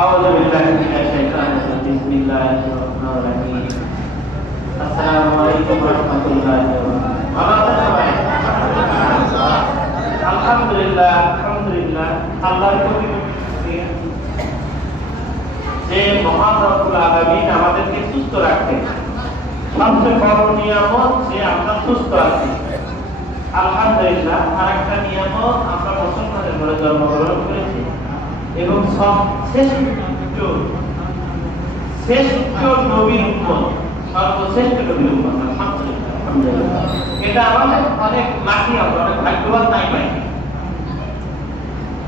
أعوذ بالله من الشيطان الرجيم بسم الله الرحمن الرحيم السلام عليكم ورحمة الله وبركاته আলহামদুলিল্লাহ আল্লাহর যে মহান রব্বুল আলামিন আমাদেরকে সুস্থ রাখেন সবচেয়ে বড় নিয়ামত যে আমরা সুস্থ আছি আলহামদুলিল্লাহ আরেকটা নিয়ামত আমরা মুসলমানের ঘরে জন্মগ্রহণ করেছি এবং শ্রেষ্ঠ নবীর উম্মত সর্বশ্রেষ্ঠ নবীর উম্মত আলহামদুলিল্লাহ এটা আমাদের অনেক লাকি আমরা অনেক ভাগ্যবান তাই পাই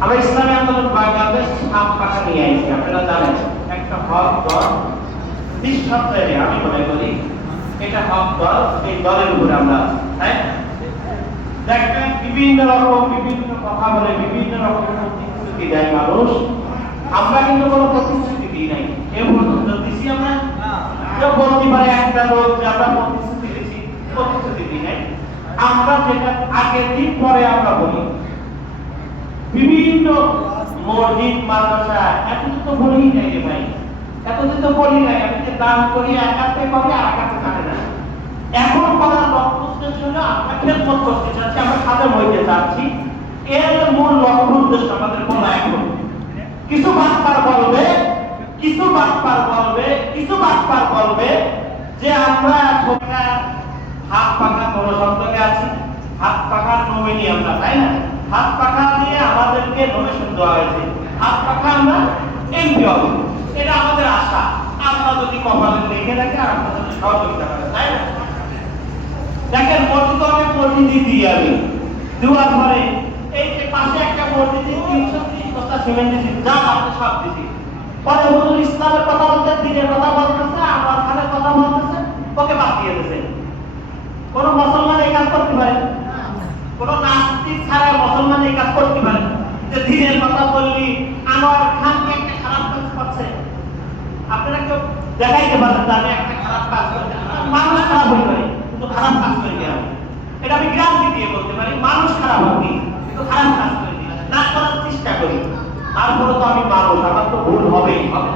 আমরা ইসলামী আন্দোলন বাংলাদেশ সাপ পাখা নিয়ে আইছি আপনারা জানেন একটা হক দল নিঃসন্দেহে আমি মনে করি এটা হক দল এই দলের উপরে আমরা তাই দেখবেন বিভিন্ন কথা বলে বিভিন্ন রকম প্রতিশ্রুতি দেয় মানুষ আমরা কিন্তু কোনো প্রতিশ্রুতি দিই নাই এ পর্যন্ত দিছি আমরা বলতে পারে একটা লোক যে আমরা প্রতিশ্রুতি দিই নাই আমরা যেটা আগের দিন পরে আমরা বলি বিভিন্ন মসজিদ মাদ্রাসা এতদিন তো বলি নাই রে ভাই এতদিন তো বলি নাই আমি যে দান করি একাতে করি আর একাতে জানে না এখন করার লক্ষ্য উদ্দেশ্য হলো আমরা খেদমত করতে চাচ্ছি আমরা খাদেম হইতে চাচ্ছি এর মূল লক্ষ্য উদ্দেশ্য আমাদের বলা এখন কিছু বাটপার বলবে যে আমরা ছোটরা হাত পাখা গণতন্ত্রে আছি হাত পাখার নমিনি আমরা তাই না হাত পাখা দিয়ে আমাদেরকে নমিনেশন দেওয়া হয়েছে হাত পাখা আমরা এমপি হব এটা আমাদের আশা আমরা যদি কপালে লিখে রাখি আর আপনাদের সহযোগিতা করে তাই না দেখেন মসজিদে দিই আমি দেওয়ার পরে এই যে পাশে একটা মসজিদে 330 বস্তা সিমেন্ট দিছি যা আপনি সব দিছি পরে হুজুর ইসলামের কথা বলতে দিনের কথা বলতেছে আমার খানের কথা বলতেছে ওকে বাদ দিয়ে দিয়েছে কোন মুসলমান এই কাজ করতে পারে কোন নাস্তিক ছাড়া মুসলমান এই কাজ করতে পারে যে দিনের কথা বললি আমার খানকে একটা খারাপ কাজ করছে আপনারা কেউ দেখাইতে পারেন যে আমি একটা খারাপ কাজ করছি মানুষ খারাপ হয়ে পারে কিন্তু খারাপ কাজ করে গেলাম এটা আমি গ্যারান্টি দিয়ে বলতে পারি মানুষ খারাপ হবে কিন্তু খারাপ কাজ করে না করার চেষ্টা করি তারপরে তো আমি মানুষ আমার তো ভুল হবেই হবে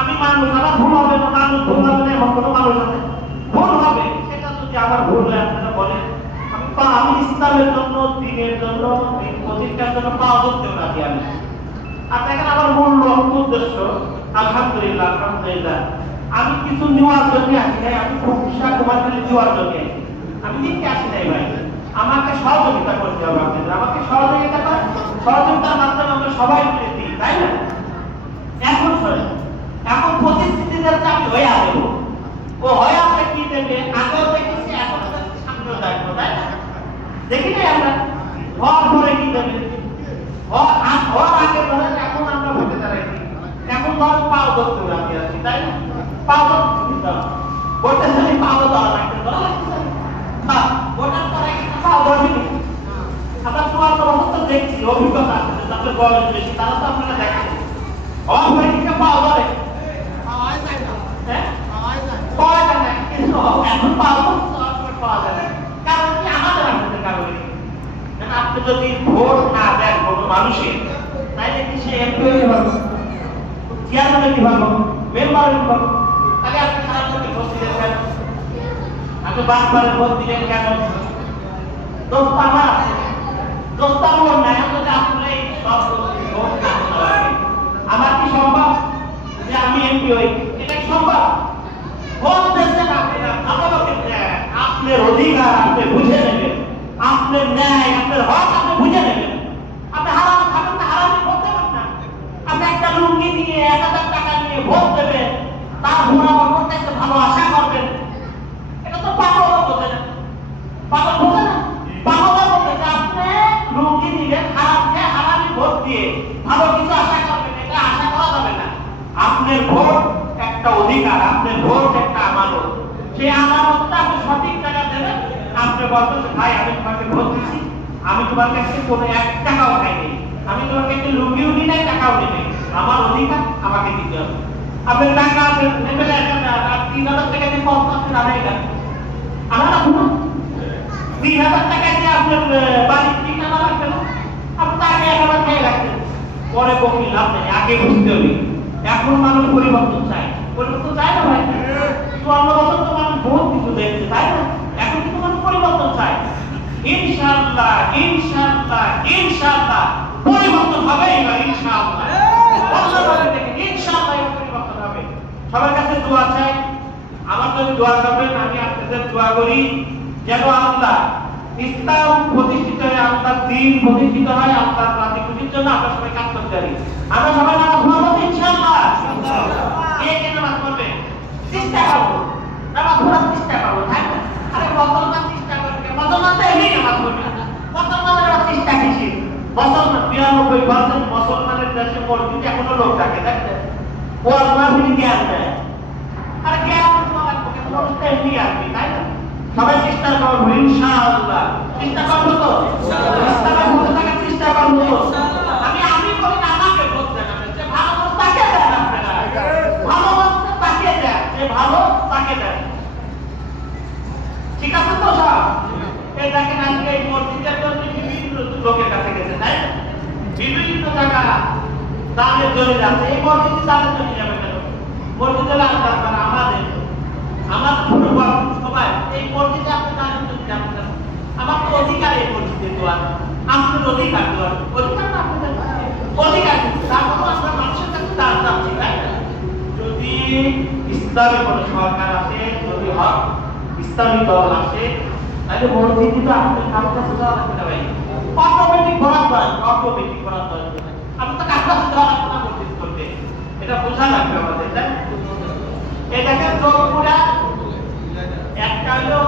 আমি মানুষ আমার ভুল হবে না মানুষ ভুল হবে না এমন কোনো মানুষ আছে ভুল হবে সেটা যদি আমার ভুল হয় আপনারা বলেন আমি ইসলামের জন্য দ্বীনের জন্য দিন প্রতিষ্ঠার জন্য পাওয়া করতেও রাজি আমি আর দেখেন আমার মূল লক্ষ্য উদ্দেশ্য আলহামদুলিল্লাহ আমি কিছু নেওয়ার জন্য আসি নাই আমি খুশা তোমার কাছে নেওয়ার জন্য আমি নিতে আসি নাই ভাই আমাকে সহযোগিতা করতে হবে আপনাদের আমাকে সহযোগিতার মাধ্যমে আমরা সবাই মিলে দিই তাই না এখন প্রতিশ্রুতিতে আমি হয়ে আসবো ও হয়ে আসলে কি দেবে আগেও দেখেছি এখন সামনেও দেখবো তাই না দেখি নাই আমরা ঘর ধরে কি দেবে ঘর আগে ধরে এখন আমরা ভোটে দাঁড়াইছি এখন ধর পাও ধরতে রাখি আছি তাই না পাও ধরতে ভোটে ধরে পাও ধরা লাগতে ভোটার পরে পাও ধরবি আমরা তোমার অবস্থা দেখছি অভিজ্ঞতা আছে তাদের বয়স বেশি তারা তো আপনারা দেখেন ঘর ধরে কি পাও ধরে পাওয়া যায় না কিন্তু এখন পাওয়া যায় না কারণ কি আমাদের কারণে আপনি যদি ভোট না দেন কোনো মানুষের তাইলে কি সে এমপি হতে পারবে চেয়ারম্যান হতে পারবে মেম্বার হতে পারবে তাহলে আপনি খারাপ করে ভোট দিলেন কেন আপনি বারবার ভোট দিলেন কেন দোস্ত আমার নাই যদি আপনারা এই সব ভোট না আমার কি সম্ভব যে আমি এমপি হই এটা কি সম্ভব ভোট দেন আপনারা আমাকে দেন আপনার অধিকার আপনি বুঝে নেবেন আপনার ন্যায় আপনার হক আপনি বুঝে নেবেন আপনি হারাম খাবেন না হারাম করতে পারেন না আপনি একটা লুঙ্গি নিয়ে 1000 টাকা নিয়ে ভোট দেবেন তার ঘোরা করতে একটা ভালো আশা করবেন এটা তো পাগল বোঝে না পাগল বোঝে না পাগল বলতে যে আপনি লুঙ্গি নিয়ে হারামকে হারামি ভোট দিয়ে ভালো কিছু আশা করবেন এটা আশা করা যাবে না আপনার ভোট একটা অধিকার আপনার ভোট একটা আমানত সেই আমানতটা আপনি সঠিক জায়গা দেবেন আপনি বলবেন ভাই আমি তোমাকে ভোট দিচ্ছি আমি তোমার কাছে কোনো 1 টাকাও খাইনি আমি তোমার কাছে লুঙ্গিও নি নাই টাকাও নি নাই আমার অধিকার আমাকে দিতে হবে আপনি টাকা আপনি নেবেন 3000 টাকা দিয়ে কত আপনি আদায় করেন আমার না 3000 টাকা দিয়ে আপনার বাড়ি ঠিকানা লাগবে না আপনি আগে 1000 টাকা রাখবেন পরে বকি লাভ নেই আগে বুঝতে হবে এখন মানুষ পরিবর্তন চায় না ভাই? 54 বছর তো মানুষ বহুত কিছু দেখছে, তাই না? এখন কিন্তু মানুষ পরিবর্তন চায়। ইনশাআল্লাহ ইনশাআল্লাহ ইনশাআল্লাহ পরিবর্তন হবে এবার, ইনশাআল্লাহ। ইনশাআল্লাহ পরিবর্তন হবে। সবার কাছে দোয়া চাই, আমার জন্য দোয়া করবেন, আমি আপনাদের দোয়া করি যেন আল্লাহ ইসলাম প্রতিষ্ঠিত হয়, আল্লাহর দ্বীন প্রতিষ্ঠিত হয়, আল্লাহর রাজি খুশির জন্য আমরা সবাই কাজ করতে পারি। আমরা সবাই নামাজ পড়বো ইনশাআল্লাহ। কে কে নামাজ পড়বে? চেষ্টা করবো, নামাজ পড়ার চেষ্টা করবো, তাই না? আরে মুসলমান চেষ্টা করবে, মুসলমান তো এমনি নামাজ পড়বে, মুসলমানের আবার চেষ্টা কিসে? মুসলমান 92% মুসলমানের দেশে মসজিদে এখনো লোক থাকে, দেখছেন? ও আল্লাহ জ্ঞান দেয়, আরে জ্ঞান মানুষটা এমনি আসবে, তাই না? সবাই চেষ্টা করবো ইনশাআল্লাহ। চেষ্টা করবো তো ইসলামের মধ্যে থাকার চেষ্টা করবো। আমি বলি না, আমাকে বলতে না, যে ভালো মানুষ তাকে দেন, আপনারা ভালো মানুষ তাকে দেন, যে ভালো তাকে দেন, ঠিক আছে তো সব? এই দেখেন আজকে এই মসজিদের জন্য বিভিন্ন লোকের কাছে গেছে, তাই না? বিভিন্ন জায়গা দানের জন্য যাচ্ছে, এই মসজিদে দানের জন্য যাবে কেন? মসজিদে আল্লাহ আমাদের পূর্ববর্তী সবাই এই মসজিদে আপনি দানের জন্য যাবেন। আমার তো অধিকার এই মসজিদে দোয়া, আপনার অধিকার দোয়ার অধিকার না, আপনাদের অধিকার, তারপর আমরা মানুষের কাছে দান চাচ্ছি, তাই না? যদি ইসলামী কোন সরকার আসে, যদি হক ইসলামী দল আসে, তাহলে মসজিদে তো আপনাদের কারো কাছে দেওয়া লাগবে না ভাই, অটোমেটিক বরাদ্দ আসবে, অটোমেটিক বরাদ্দ আসবে। আপনি তো কারো কাছে দেওয়া লাগবে না মসজিদ করতে, এটা বোঝা লাগবে আমাদের, তাই না? এই দেখেন জোরপুরা একটা হলো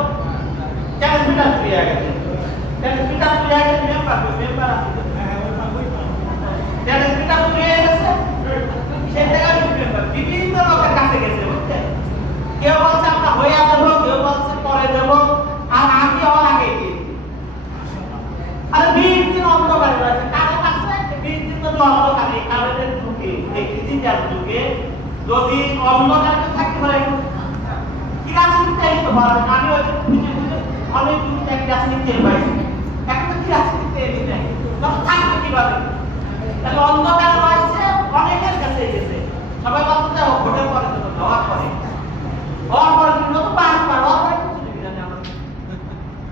ক্যালেন্ডার পেয়ে গেছে, ক্যালেন্ডার পেয়ে গেছে, মেম্বার আছে, ক্যালেন্ডার পেয়ে গেছে, সেই জায়গায় মেম্বার বিভিন্ন লোকের কাছে গেছে, বুঝছেন? কেউ বলছে আমরা হইয়া দেবো, কেউ বলছে পরে দেবো, আর আগে হওয়ার আগে আরে 20 দিন অন্ধকারে রয়েছে, কারো কাছে 20 দিন যদি অন্ধকারে, কারোদের যুগে, এই ডিজিটাল যুগে যদি অন্ধকারে থাকতে পারে, কিরাসিনিতে ভালো, আমি ওই অনেক দিন এক কিরাসিনিতে পাইছি, এখন তো কিরাসিনিতে নেই, তখন থাকবে কিভাবে? তাহলে অন্ধকারে রয়েছে, অনেকের কাছে গেছে, সবাই বলতে ভোটের পরে দেবো, হওয়ার পরে দিল তো পাঁচবার, হওয়ার পরে কিছু দিবি না আমার,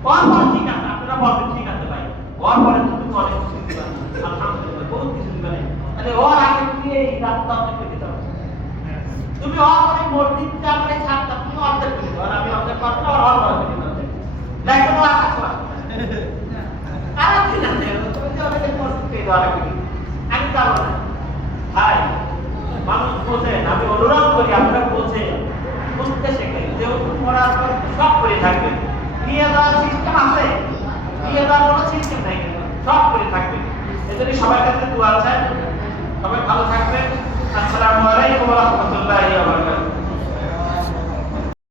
হওয়ার পরে ঠিক আছে, আপনারা বলবেন ঠিক আছে ভাই, হওয়ার পরে তুমি অনেক কিছু দিবা, আলহামদুলিল্লাহ বহুত কিছু দিবা না, তাহলে হওয়ার আগে তুমি এই রাস্তা অনেক দিতে হবে। তুমি অনেক মসজিদটা আমরা ছাড়তাম, তুমি অর্ধেক করে দাও, আমি অর্ধেক করতে আর অর্ধেক করে দাও, দেখো না আকাশ আর আপনি না তুমি যে অনেক মসজিদ পেয়ে দেওয়া লাগবে, আমি যাবো না ভাই। মানুষ বোঝেন, আমি অনুরোধ করি আপনারা বোঝেন, বুঝতে শেখেন, যেহেতু পড়ার পর সব করে থাকবেন, নিয়ে যাওয়ার সিস্টেম আছে, নিয়ে যাওয়ার কোনো সিস্টেম নাই, সব করে থাকবেন। এজন্য সবার কাছে দোয়া চাই।